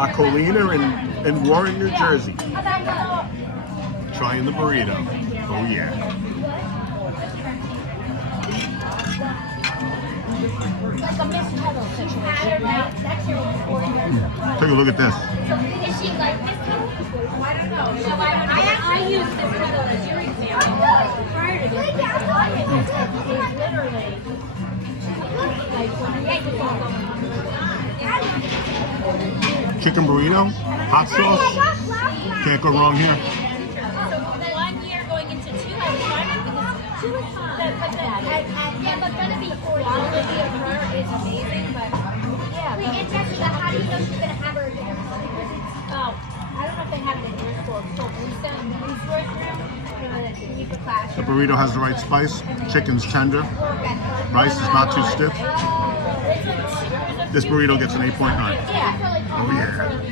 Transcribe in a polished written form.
La Colina in Warren, New Jersey. Trying the burrito. Oh yeah. Like a Miss Tuttle situation, right? That's your Take a look at this. Is she like Miss Tuttle? I don't know. So I used Miss Tuttle as your example. Prior to this, it's literally like when you get Chicken burrito, hot sauce. Can't go wrong here. So 1 year going into 2, I was fine because 2 is fine. Yeah, but gonna be quality of her is amazing, but yeah. Wait, and Jessica, how do you know she's gonna have her dinner? Oh, I don't know if they have it in your school. It's called Bruce's class. The burrito has the right spice. Chicken's tender. Rice is not too stiff. This burrito gets an 8.9. Yeah. Oh yeah.